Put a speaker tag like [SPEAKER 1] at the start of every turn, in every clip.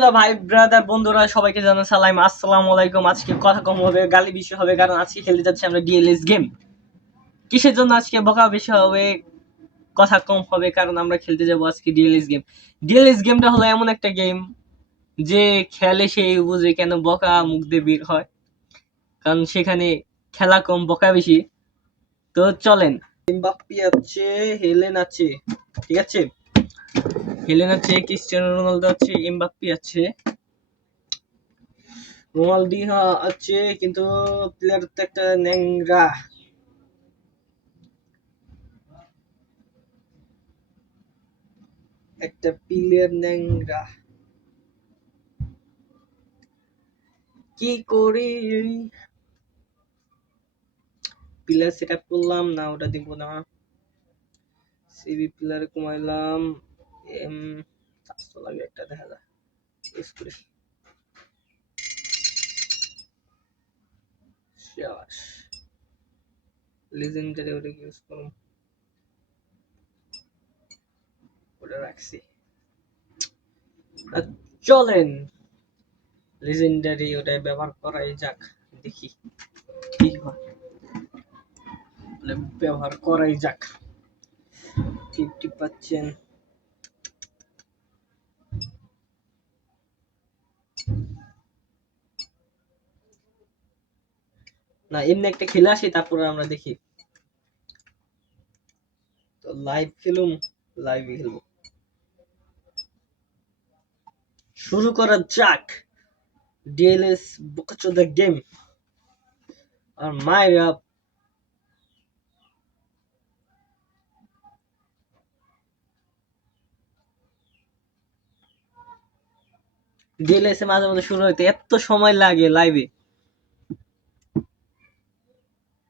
[SPEAKER 1] ভাই ব্রাদার বন্ধুরা, সবাইকে জানাই সালাম, আসসালামু আলাইকুম। আজকে কথা কম হবে, গালি বেশি হবে, কারণ আজকে খেলতে যাচ্ছি আমরা ডিএলএস গেম কিসের জন্য আজকে বকা বেশি হবে, কথা কম হবে, কারণ আমরা খেলতে যাব আজকে ডিএলএস গেম ডিএলএস গেমটা হলো এমন একটা গেম যে খেলে সেই বুঝে কেন বকা মুখ দিয়ে বের হয়। কারণ সেখানে খেলা কম, বকা বেশি। তো চলেন। এমবাপ্পি আছে, হেলেন আছে, ঠিক আছে? হেলেন আছে, ক্রিস্টিয়ানো রোনালদো আছে, এমবাপ্পি আছে। রোনালদিহা আছে, কিন্তু প্লেয়ার তো একটা ন্যাংরা। একটা প্লেয়ার ন্যাংরা। কি করি? প্লেয়ার সেট আপ করলাম, না ওটা দিব না। সিবি প্লেয়ার কমাইলাম। চারশো লাগে একটা, দেখা যায় ইউজ করি লেজেন্ডারি ওটা ইউজ করুন ওটা রাখছি। চলেন। লেজেন্ডারি ওটাই ব্যবহার করাই যাক, দেখি কি হয়। ব্যবহার করাই যাক। ফিফটি পার্সেন্ট না, এমনি একটা খেলে আসি, তারপরে আমরা দেখি। তো লাইভ খেলুম লাইভ খেলব। শুরু করা যাক। ডিএলএস বোকাচোদা গেম আর মায়েরা ডিএলএস মাঝে মাঝে শুরু হইতে, এত সময় লাগে লাইভে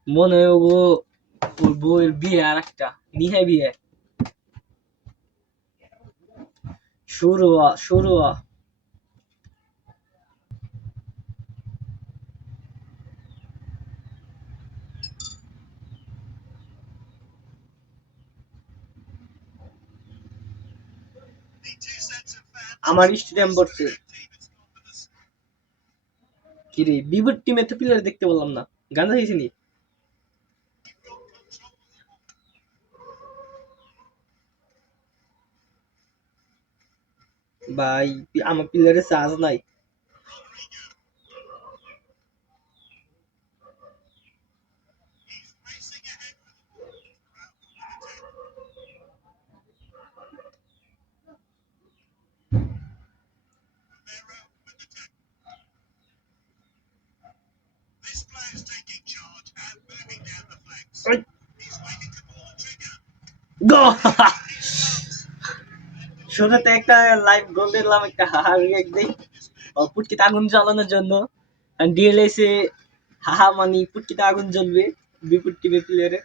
[SPEAKER 1] মনে হয় ও ওর বউয়ের বিয়ে আর একটা নিহাই বিয়ে। শুরু শুরু আমার স্টেডিয়াম পড়ছে কিরে বিবুর টিমে তো প্লেয়ার দেখতে বললাম না। গান্ধা হয়েছে নি? ভাই, আমার প্লেয়ারের চার্জ নাই। গো শুরুতে একটা লাইভ গোল দিলাম, একটা হাহা রিয়েক্ট দিই পুটকিতে আগুন জ্বালানোর জন্য। ডিএলএস হাহা মানে পুটকিতে আগুন জ্বলবে বিপুট টিমে প্লেয়ারে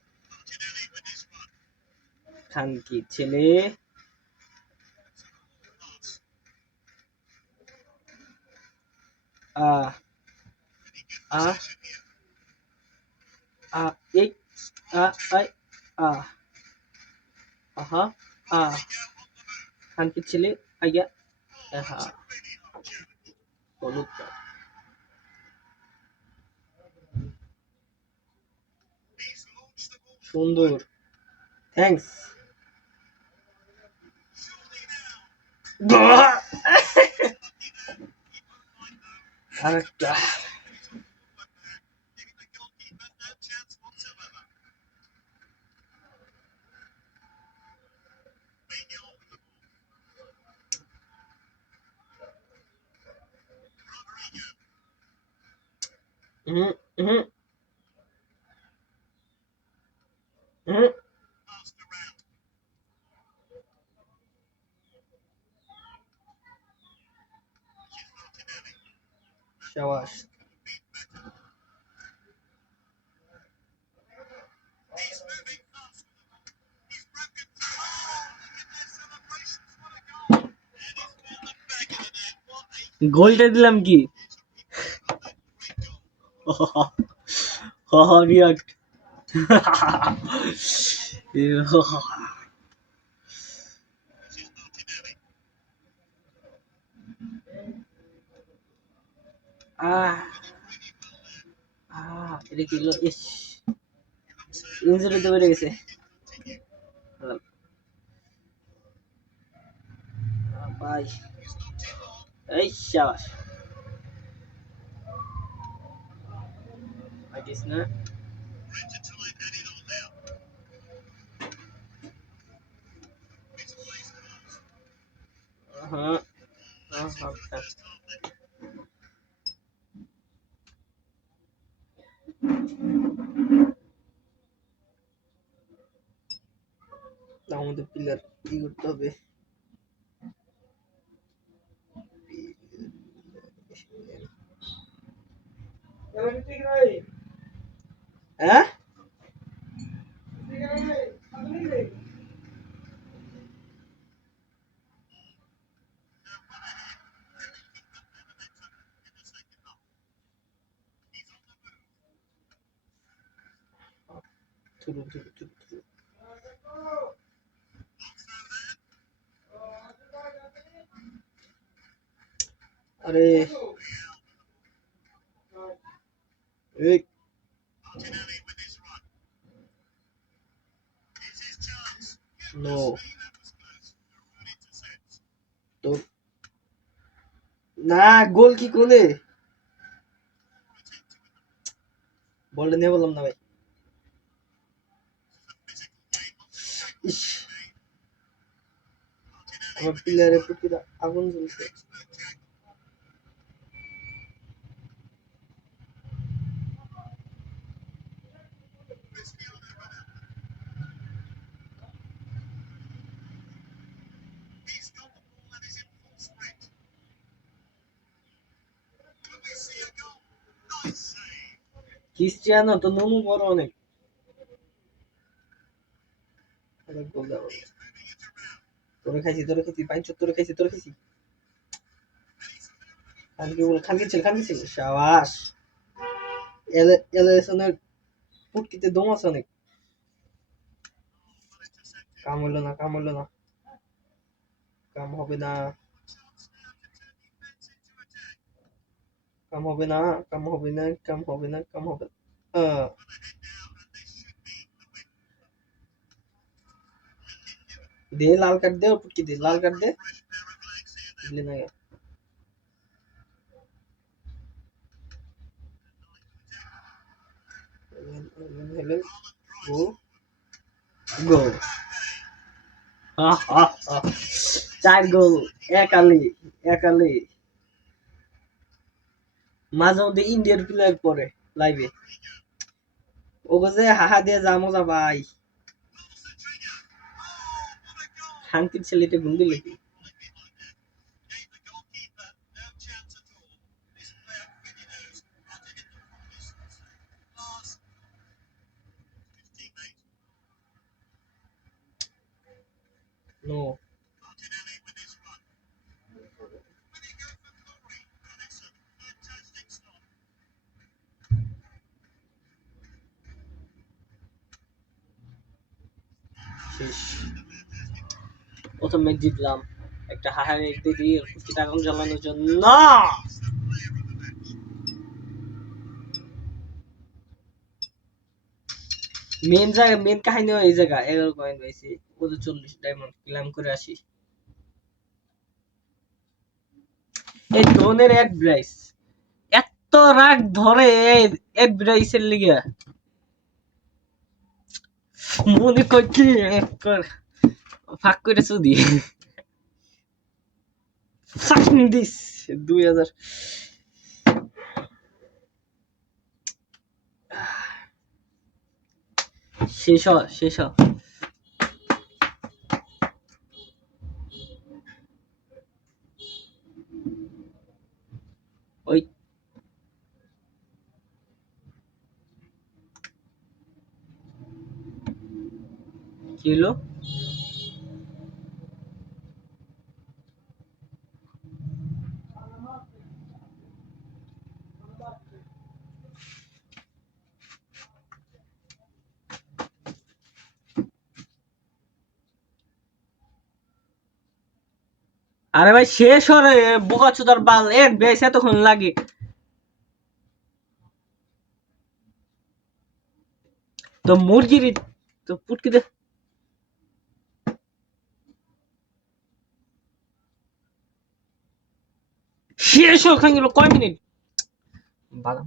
[SPEAKER 1] খানকি ছেলে। আ আ আ এক আ, আই, আ। আহা আ খানকি ছেলে আইয়া আহা হলুদ সুন্দর
[SPEAKER 2] now.
[SPEAKER 1] আরেকটা
[SPEAKER 2] the net. What a
[SPEAKER 1] গোলটা দিলাম কি
[SPEAKER 2] great goal.
[SPEAKER 1] হ হ রিয়াক্ট
[SPEAKER 2] This is Martinelli.
[SPEAKER 1] আহ আহ এটা কি হলো ইস ইঞ্জুরিতে বেড়ে গেছে ভাই এই শাবাশ পাইতিস না হ্যাঁ হ্যাঁ হ্যাঁ আমাদের পিলার কি করতে হবে হ্যাঁ থুরু আরে। তো। না গোল কি কোনে? বলটা নিয়ে বললাম না ভাই।
[SPEAKER 2] We see a goal? Nice save.
[SPEAKER 1] Cristiano তো নমু বড় অনেক গোল দেওয়া তোরে খাইছি তোরে খাইছি পাঁচ তোরে খাইছি তোরে খাইছি। খানকে বল খানকে ছিল খানকে ছিল সাবাস। এলে এলেসনের পুটকিতে দম আছে অনেক। কাম হলো না কাম হলো না। কাম হবে না। কাম হবে না কাম হবে না কাম হবে না কাম হবে না। দে, লাল কার্ড দে পুটকি দে? লাল কার্ড দে। দিলে না। চার গোল এক আলি মাঝে মধ্যে ইন্ডিয়ার প্লেয়ার পরে লাইভে ওকে যে হাহা দিয়ে যা মজা ভাই। শান্তির ছেলেটা গুন্দি লেখি
[SPEAKER 2] Gave the goalkeeper no
[SPEAKER 1] প্রথম জিতলাম। একটা হাহারে দিয়ে কুস্তিটা আগুন জ্বালানোর জন্য। মেন জায়গা মেন কাহিনী এই জায়গা, এগারো পয়েন্ট পাইছি। ওদের চল্লিশ ডায়মন্ড ক্লাম করে আসি। এই এক ব্রাইস এত রাগ ধরে এই- ব্রাইসের লিগে। মনে কর কি ফাঁক করে চুদি দিস দুই হাজার। শেষ শেষ ওই। কি হলো? আরে ভাই শেষ হরে বোকা চোদার বাল। এক বেশ, এতক্ষণ লাগে। তো মুরগির তো পুটকি দে শেষ হল কয় মিনিট? বাদাম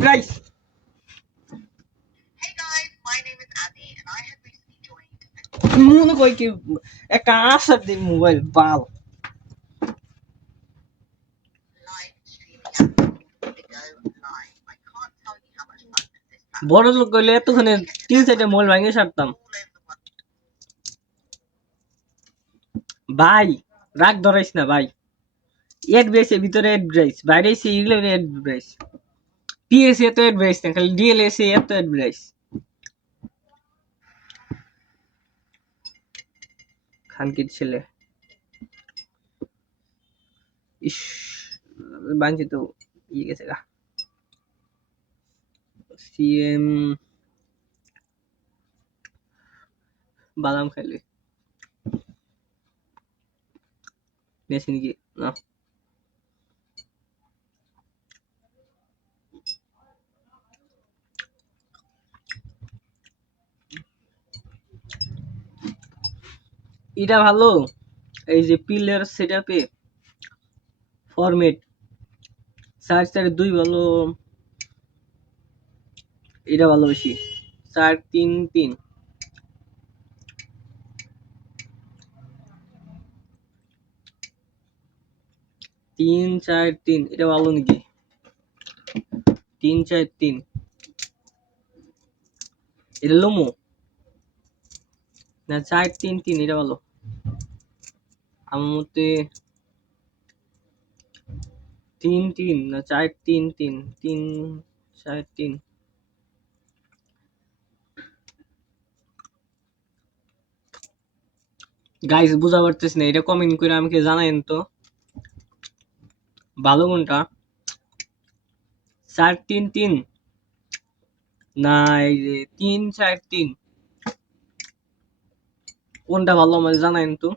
[SPEAKER 1] খাইয়ে শুরু মনে কই কি একটা আসার দিন মোবাইল বাল। বড় লোক কইলে এতক্ষণে তিন চারটে মোবাইল ভাঙিয়ে সারতাম. ভাই, রাগ ধরাইস না ভাই। এড বেসে ভিতরে এড ব্রাইস বাইরে এসে এগুলো এড ব্রাইস পিএস এত এড ব্রাইস না, খালি ডিএলএস এত এড খানকির ছেলে। ইস বাঞ্চি তো ইয়ে গেছে গা। সিএম বাদাম খাইলে। নেছি নাকি না। এটা ভালো? এই যে পিলার সেট আপে ফরম্যাট চার চার দুই ভালো। এটা ভালো বেশি। চার তিন তিন। তিন, চার, তিন। এটা ভালো নাকি? তিন, চার, তিন। এটা লোমো? না, চার, তিন তিন। এটা ভালো। আমার মতে তিন তিন না চার তিন তিন তিন, চার তিন। গাইস বুঝা পারতেছি না, এটা কমেন্ট করে আমাকে জানাইন তো। ভালো কোনটা? চার তিন তিন। না, এই যে তিন, চার তিন। কোনটা ভালো আমাকে জানাইন তো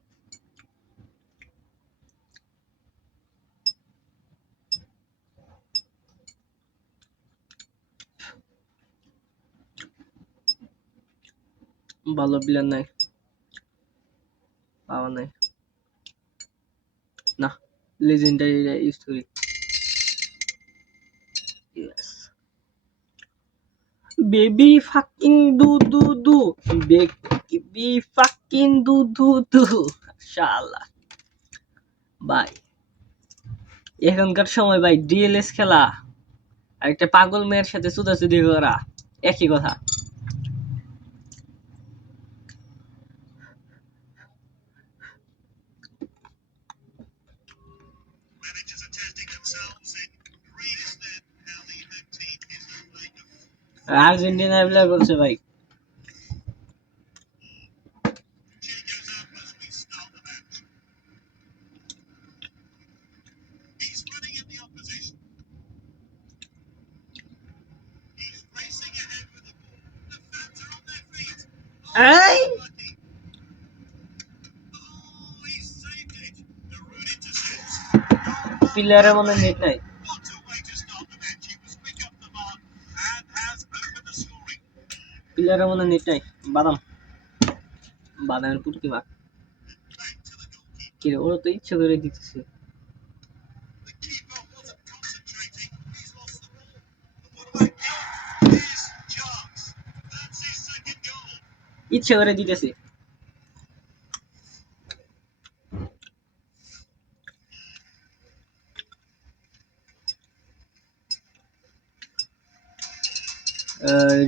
[SPEAKER 1] ভালো প্লেয়ার নাই পাওয়া নাই না লেজেন্ডারি করি Yes. Baby fucking do do do. Baby fucking do do do. শালা ভাই এখনকার সময় ভাই ডিএলএস খেলা, আর একটা পাগল মেয়ের সাথে চুদাচুদি করা, একই কথা।
[SPEAKER 2] Managers are testing has opened the scoring.
[SPEAKER 1] প্লেয়ারের মনে নেট নাই বাদাম বাদামের পুটকি মা. কিরে ওরা তো ইচ্ছে করে দিতেছে
[SPEAKER 2] The keeper wasn't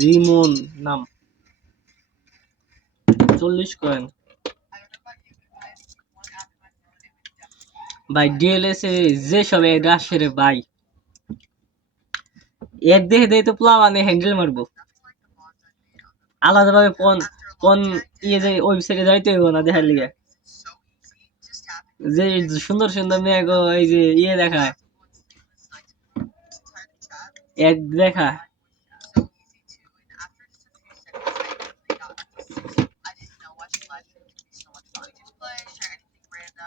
[SPEAKER 1] রিমন, নাম। চল্লিশ কয়েন ভাই ডিএলএস এ যে সব অ্যাড আসে রে ভাই এর দেখে দেখে তো পোলা মানে হ্যান্ডেল মারবো। আলাদাভাবে কোন কোন ইয়ে যে ওয়েবসাইটে যাইতে হইব না দেখার লিগে। যে সুন্দর সুন্দর মেয়ে গো এই যে ইয়ে দেখায়। এড দেখা।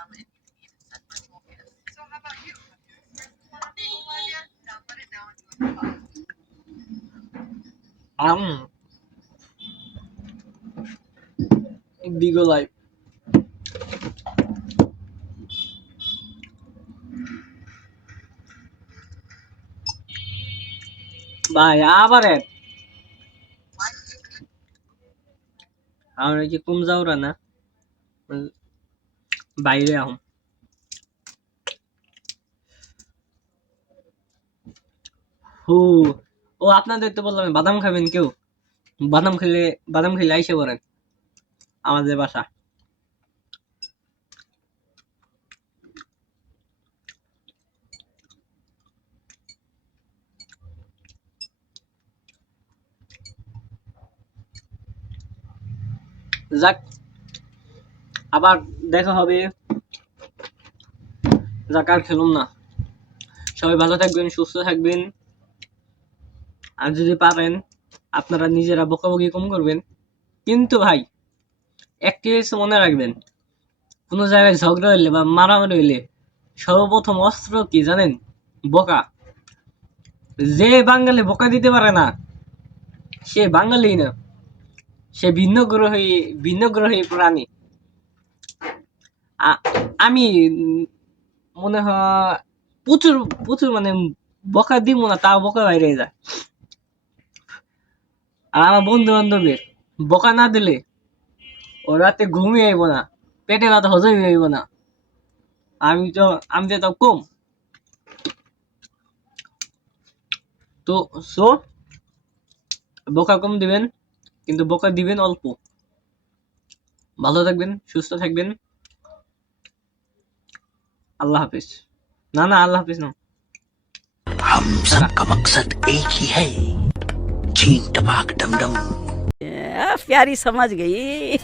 [SPEAKER 3] Fun.
[SPEAKER 1] আম বিগো লাইভ ভাই আবার এক আমরা কি কম যাও না বাইরে আহম হু, ও আপনাদের তো বললাম বাদাম খাবেন কেউ? বাদাম খেলে বাদাম খেলে আইসে পড়েন। আমাদের বাসা। যাক। আবার দেখা হবে। যাক, আর খেলুম না। সবাই ভালো থাকবেন, সুস্থ থাকবেন। আর যদি পারেন, আপনারা নিজেরা বকাবকি কম করবেন। কিন্তু ভাই একটি মনে রাখবেন, কোনো জায়গায় ঝগড়া হইলে বা মারামারি হইলে সর্বপ্রথম অস্ত্র কি জানেন? বোকা। যে বাঙালি বোকা দিতে পারে না, সে বাঙালি না। সে ভিন্ন গ্রহী ভিন্ন গ্রহী প্রাণী। আমি মনে হয় প্রচুর প্রচুর মানে বকা দিব না, তাও বকা বাইরে যায়। আর আমার বন্ধু বান্ধবের বকা না দিলে ও রাতে ঘুমিয়ে আইব না, পেটে রাতে হজম আইব না। আমি তো আমি তো কম। তো সো বোকা কম দিবেন, কিন্তু বোকা দিবেন অল্প। ভালো থাকবেন, সুস্থ থাকবেন। अल्लाह हाफिज। ना ना अल्लाह हाफिज ना।
[SPEAKER 4] हम सबका मकसद एक ही है छीन टपाक
[SPEAKER 5] डमडम प्यारी समझ गई।